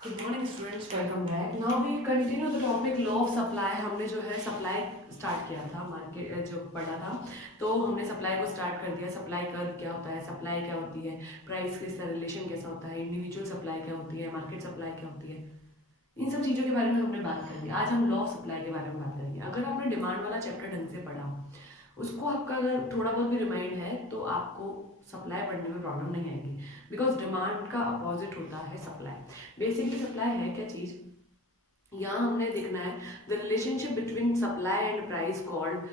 Good morning students, welcome back. Now we continue the topic law of supply. हमने जो है supply start किया था, मार्केट जो पढ़ा था, तो हमने सप्लाई को स्टार्ट कर दिया। सप्लाई कर्व क्या होता है, सप्लाई क्या होती है, प्राइस के साथ रिलेशन कैसा होता है, इंडिविजुअल सप्लाई क्या होती है, मार्केट सप्लाई क्या होती है, इन सब चीज़ों के बारे में हमने बात कर दी। आज हम लॉ ऑफ सप्लाई के बारे में बात करेंगे। अगर आपने डिमांड वाला चैप्टर ढंग से पढ़ा, उसको आपका अगर थोड़ा बहुत भी रिमाइंड है, तो आपको सप्लाई पढ़ने में प्रॉब्लम नहीं आएगी। बिकॉज डिमांड का अपोजिट होता है सप्लाई। बेसिकली सप्लाई है क्या चीज़, यहाँ हमने देखना है the relationship between supply and price called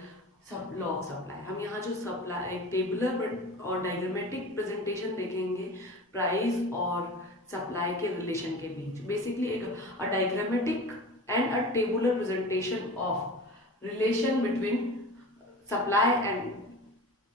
सब लॉ ऑफ सप्लाई। हम यहाँ जो सप्लाई एक टेबुलर और डायग्रामेटिक प्रेजेंटेशन देखेंगे प्राइस और सप्लाई के रिलेशन के बीच। बेसिकली एक diagrammatic and a tabular presentation of relation between supply and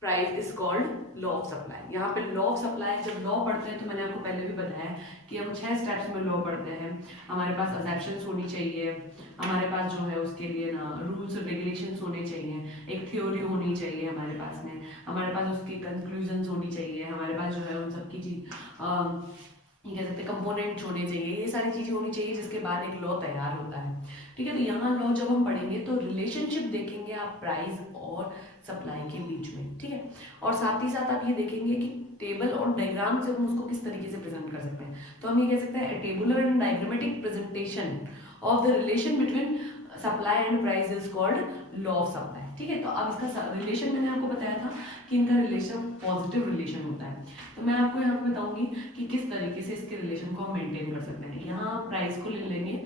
price is called law of supply. यहाँ पे लॉ ऑफ सप्लाई जब लॉ पढ़ते हैं तो मैंने आपको पहले भी बताया कि हम 6 स्टेप्स में लॉ पढ़ते हैं। हमारे पास असेप्शंस होनी चाहिए, हमारे पास जो है उसके लिए ना रूल्स और रेगुलेशंस होने चाहिए, एक थ्योरी होनी चाहिए हमारे पास में, हमारे पास उसकी कंक्लूजन्स होनी चाहिए, हमारे पास जो है उन सब की चीज ये कह सकते हैं कंपोनेंट्स होने चाहिए, ये सारी चीज़ें होनी चाहिए, जिसके बाद एक लॉ तैयार होता है। ठीक है, तो यहाँ लॉ जब हम पढ़ेंगे तो रिलेशनशिप देखेंगे आप प्राइस और सप्लाई के बीच में। ठीक है, और साथ ही साथ आप ये देखेंगे कि टेबल और डायग्राम से हम उसको किस तरीके से प्रेजेंट कर सकते हैं। तो हम ये कह सकते हैं tabular and diagrammatic presentation of the relation between supply and price is called law of supply. ठीक है, तो अब इसका रिलेशन मैंने आपको बताया था कि इनका रिलेशन पॉजिटिव रिलेशन होता है। तो मैं आपको यहाँ पे बताऊंगी कि किस तरीके से इसके रिलेशन को हम मेंटेन कर सकते हैं। यहाँ आप प्राइस को ले लेंगे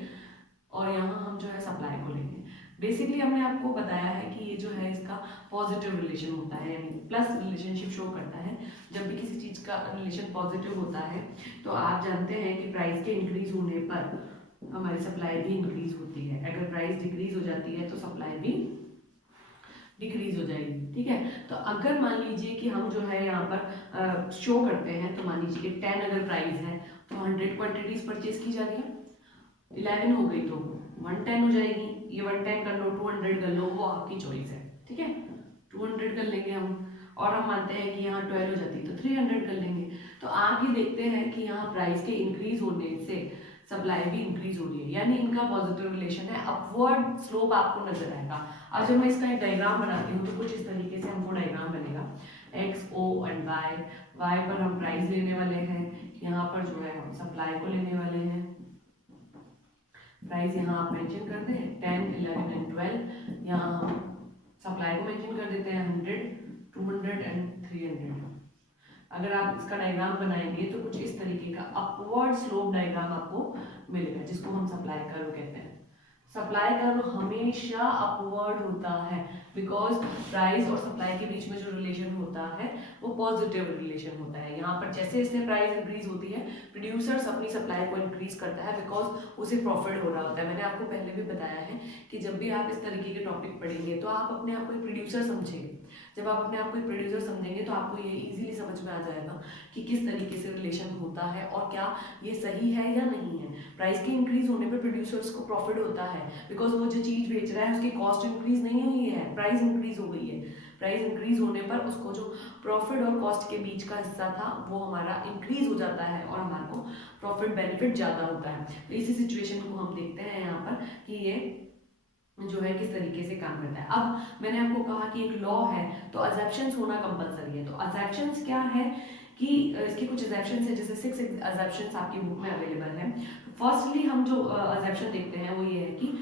और यहाँ हम जो है सप्लाई को लेंगे। बेसिकली हमने आपको बताया है कि ये जो है इसका पॉजिटिव रिलेशन होता है, यानी प्लस रिलेशनशिप शो करता है। जब भी किसी चीज़ का रिलेशन पॉजिटिव होता है तो आप जानते हैं कि प्राइस के इंक्रीज होने पर हमारी सप्लाई भी इंक्रीज होती है। अगर प्राइस डिक्रीज हो जाती है तो सप्लाई भी डिक्रीज हो जाएगी। ठीक है, तो अगर मान लीजिए कि हम जो है यहाँ पर शो करते हैं, तो मान लीजिए कि 10 अगर प्राइस है तो 100 क्वांटिटीज परचेज की जा रही है, 11 हो गई तो 110 हो जाएगी। ये 110 कर लो, 200 कर लो, वो आपकी चॉइस है। ठीक है, 200 कर लेंगे हम, और हम मानते हैं कि यहाँ 12 हो जाती है तो 300 कर लेंगे। तो आगे देखते हैं कि यहाँ प्राइस के इंक्रीज होने से सप्लाई भी इंक्रीज हो रही है, यानी इनका पॉजिटिव रिलेशन है, अपवर्ड स्लोप आपको नजर आएगा। अब जब मैं इसका एक डायग्राम बनाती हूँ तो कुछ इस तरीके से हमको डायग्राम बनेगा। X, O and Y. Y पर हम प्राइस लेने वाले हैं, यहाँ पर जो है हम सप्लाई को लेने वाले हैं। प्राइस यहाँ आप मेंशन कर दें 10, 11 एंड 12। यहाँ हम सप्लाई को मेंशन कर देते हैं 100, 200 एंड 300। अगर आप इसका डायग्राम बनाएंगे तो कुछ इस तरीके का अपवर्ड स्लोप डायग्राम आपको मिलेगा, जिसको हम सप्लाई कर्व कहते हैं। सप्लाई कर्व हमेशा अपवर्ड होता है, बिकॉज प्राइस और सप्लाई के बीच में जो रिलेशन होता है वो पॉजिटिव रिलेशन होता है। यहाँ पर जैसे जैसे प्राइस इंक्रीज होती है, प्रोड्यूसर्स अपनी सप्लाई को इंक्रीज करता है, बिकॉज उसे प्रॉफिट हो रहा होता है। मैंने आपको पहले भी बताया है कि जब भी आप इस तरीके के टॉपिक पढ़ेंगे तो आप अपने आप को एक प्रोड्यूसर समझेंगे। जब आप अपने आप को एक प्रोड्यूसर समझेंगे तो आपको ये इजीली समझ में आ जाएगा कि किस तरीके से रिलेशन होता है और क्या ये सही है या नहीं है। प्राइस के इंक्रीज होने पर प्रोड्यूसर्स को प्रॉफिट होता है, बिकॉज वो जो चीज बेच रहा है उसकी कॉस्ट इंक्रीज नहीं हुई है, प्राइस इंक्रीज हो गई है। प्राइस इंक्रीज होने पर उसको जो प्रॉफिट और कॉस्ट के बीच का हिस्सा था वो हमारा इंक्रीज हो जाता है और हमारे को प्रॉफिट बेनिफिट ज्यादा होता है। तो इसी सिचुएशन को हम देखते हैं यहाँ पर कि ये जो है किस तरीके से काम करता है। अब मैंने आपको कहा कि एक लॉ है तो असेप्शंस होना कंपलसरी है। तो असेप्शंस क्या है कि इसके कुछ असेप्शंस है, जैसे 6 असेप्शंस आपकी बुक में अवेलेबल है। फर्स्टली हम जो असेप्शन देखते हैं वो ये है कि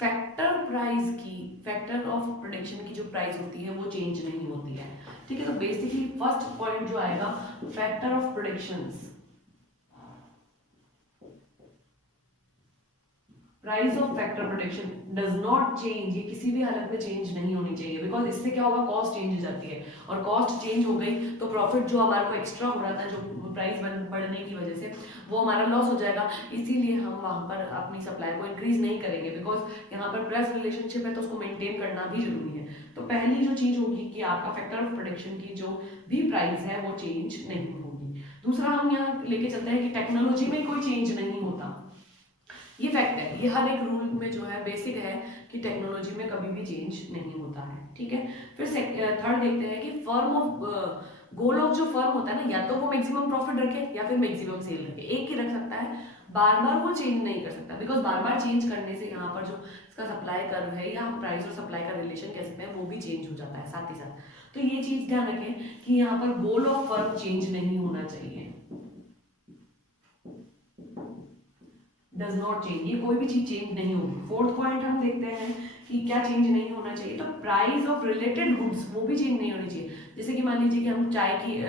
फैक्टर प्राइस की, फैक्टर ऑफ प्रोडक्शन की जो प्राइस होती है वो चेंज नहीं होती है। ठीक है, तो बेसिकली फर्स्ट पॉइंट जो आएगा factor of productions, price of factor production does not change, ये किसी भी हालत में चेंज नहीं होनी चाहिए, बिकॉज इससे क्या होगा, कॉस्ट चेंज हो जाती है, और कॉस्ट चेंज हो गई तो प्रॉफिट जो हमारे को एक्स्ट्रा हो रहा था जो प्राइस बढ़ने की वजह से वो हमारा लॉस हो जाएगा। इसीलिए हम वहां पर अपनी सप्लाई को इंक्रीज नहीं करेंगे, बिकॉज यहाँ पर प्लस रिलेशनशिप है तो उसको मेंटेन करना भी जरूरी है। तो पहली जो चीज होगी कि आपका फैक्टर ऑफ प्रोडक्शन की जो भी प्राइस है वो चेंज नहीं होगी। दूसरा हम यहाँ लेके चलते हैं कि टेक्नोलॉजी में कोई चेंज नहीं होता। ये फैक्ट है, ये हर एक रूल में जो है बेसिक है कि टेक्नोलॉजी में कभी भी चेंज नहीं होता है। ठीक है, फिर थर्ड देखते हैं कि फर्म ऑफ गोल ऑफ जो फर्म होता है ना, या तो वो मैक्सिमम प्रॉफिट रखे या फिर मैक्सिमम सेल रखे, एक ही रख सकता है। बार बार वो चेंज नहीं कर सकता, बिकॉज बार बार चेंज करने से यहाँ पर जो इसका सप्लाई कर्व है या हम प्राइस और सप्लाई का रिलेशन कह सकते हैं वो भी चेंज हो जाता है साथ ही साथ। तो ये चीज ध्यान रखें कि यहाँ पर गोल ऑफ फर्म चेंज नहीं होना चाहिए, डज नॉट चेंज, ये कोई भी चीज चेंज नहीं होगी। फोर्थ पॉइंट हम देखते हैं कि क्या चेंज नहीं होना चाहिए, तो प्राइस ऑफ रिलेटेड गुड्स वो भी चेंज नहीं होनी चाहिए। जैसे कि मान लीजिए कि हम चाय की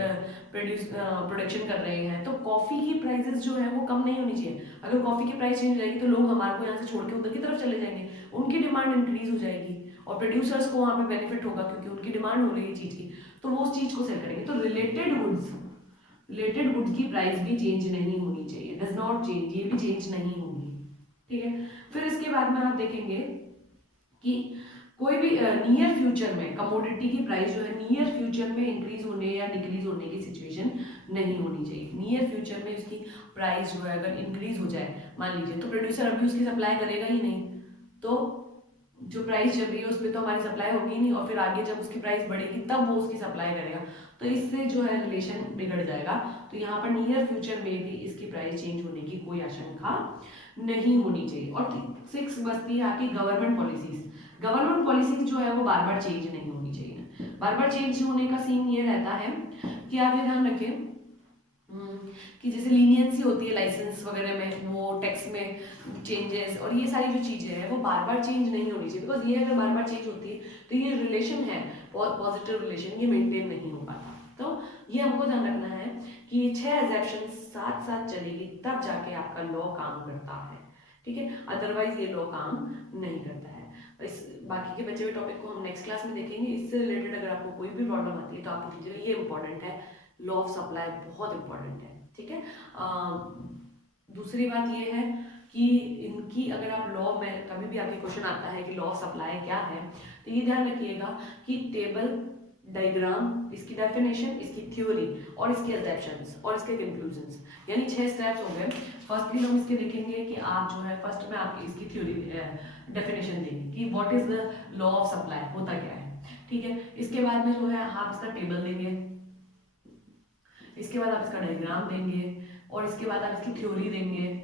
प्रोडक्शन कर रहे हैं, तो कॉफी की प्राइसेस जो है वो कम नहीं होनी चाहिए। अगर कॉफी की प्राइस चेंज हो जाएगी तो लोग हमारे को यहाँ से छोड़ के उधर की तरफ चले जाएंगे, उनकी डिमांड इंक्रीज हो जाएगी और प्रोड्यूसर्स को वहाँ पे बेनिफिट होगा क्योंकि उनकी डिमांड हो रही है चीज की, तो वो उस चीज को सेल करेंगे। तो रिलेटेड गुड्स की प्राइस भी चेंज नहीं होनी चाहिए, डज नॉट चेंज, ये भी चेंज नहीं होगी, ठीक है। फिर इसके बाद में आप देखेंगे कि कोई भी नियर फ्यूचर में कमोडिटी की प्राइस जो है नियर फ्यूचर में इंक्रीज होने या डिक्रीज होने की सिचुएशन नहीं होनी चाहिए। नियर फ्यूचर में उसकी प्राइस जो है अगर इंक्रीज हो जाए मान लीजिए, तो प्रोड्यूसर अभी उसकी सप्लाई करेगा ही नहीं, तो जो प्राइस चल रही है उस पर तो हमारी सप्लाई होगी नहीं, और फिर आगे जब उसकी प्राइस बढ़ेगी तब वो उसकी सप्लाई करेगा, तो इससे जो है रिलेशन बिगड़ जाएगा। तो यहाँ पर नियर फ्यूचर में भी इसकी प्राइस चेंज होने की कोई आशंका नहीं होनी चाहिए। और 6 बचती है आपकी गवर्नमेंट पॉलिसीज। गवर्नमेंट पॉलिसीज जो है वो बार बार चेंज नहीं होनी चाहिए। बार बार चेंज होने का सीन ये रहता है कि आप ये ध्यान रखें कि जैसे लीनियंसी होती है लाइसेंस वगैरह में, वो टैक्स में चेंजेस और ये सारी जो चीजें हैं वो बार बार चेंज नहीं होनी चाहिए, बिकॉज ये अगर बार बार चेंज होती है तो ये रिलेशन है पॉजिटिव रिलेशन, ये मेंटेन नहीं हो पाता। तो ये हमको ध्यान रखना है कि ये 6 एग्जेप्शन साथ साथ चलेगी तब जाके आपका लॉ काम करता है, ठीक है, अदरवाइज ये लॉ काम नहीं करता है। इस बाकी के बचे हुए टॉपिक को हम नेक्स्ट क्लास में देखेंगे। इससे रिलेटेड अगर आपको कोई भी प्रॉब्लम आती है तो आप पूछ लीजिएगा, ये इंपॉर्टेंट है, लॉ ऑफ सप्लाई बहुत इंपॉर्टेंट है, ठीक है। दूसरी बात ये है कि इनकी अगर आप लॉ में कभी भी आपके क्वेश्चन आता है कि लॉ ऑफ सप्लाई क्या है, तो ये ध्यान रखिएगा कि टेबल, डायग्राम, इसकी डेफिनेशन, इसकी थ्योरी और इसके एग्जेप्शंस और इसके कंक्लूजन्स, यानी 6 स्टेप्स हो गए। फर्स्टली हम इसके देखेंगे कि आप जो है फर्स्ट में आपकी इसकी थ्योरी डेफिनेशन देंगे कि what is the law of supply, होता क्या है, ठीक है। इसके बाद में जो है आप इसका टेबल देंगे, इसके बाद आप इसका डायग्राम देंगे और इसके बाद आप इसकी थ्योरी देंगे,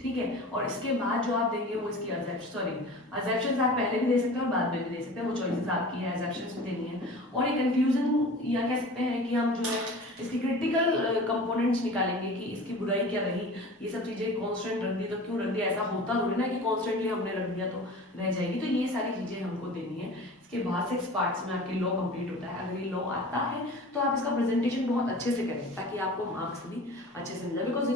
ठीक है। और इसके बाद जो आप देंगे वो इसकी अजैप्शंस आप पहले भी दे सकते हैं और बाद में भी दे सकते हैं, वो चॉइसेस आपकी है, अजैप्शंस भी देनी है। और एक कंक्लूजन या कह सकते हैं कि हम जो है इसकी क्रिटिकल कंपोनेंट्स निकालेंगे कि इसकी बुराई क्या रही, ये सब चीजें कांस्टेंट रख दी तो क्यों रख दिया, ऐसा होता थोड़ी ना कि कांस्टेंटली हमने रख दिया तो रह जाएगी, तो ये सारी चीजें हमको देनी है। इसके बाद 6 पार्ट्स में आपकी लॉ कंप्लीट होता है। अगर ये लॉ आता है तो आप इसका प्रेजेंटेशन बहुत अच्छे से करें ताकि आपको मार्क्स भी अच्छे से मिल जाए, बिकॉज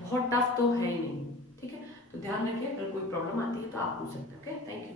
बहुत टफ तो है ही नहीं, ठीक है। तो ध्यान रखिए, अगर कोई प्रॉब्लम आती है तो आप पूछ सकते हैं। Okay, thank you.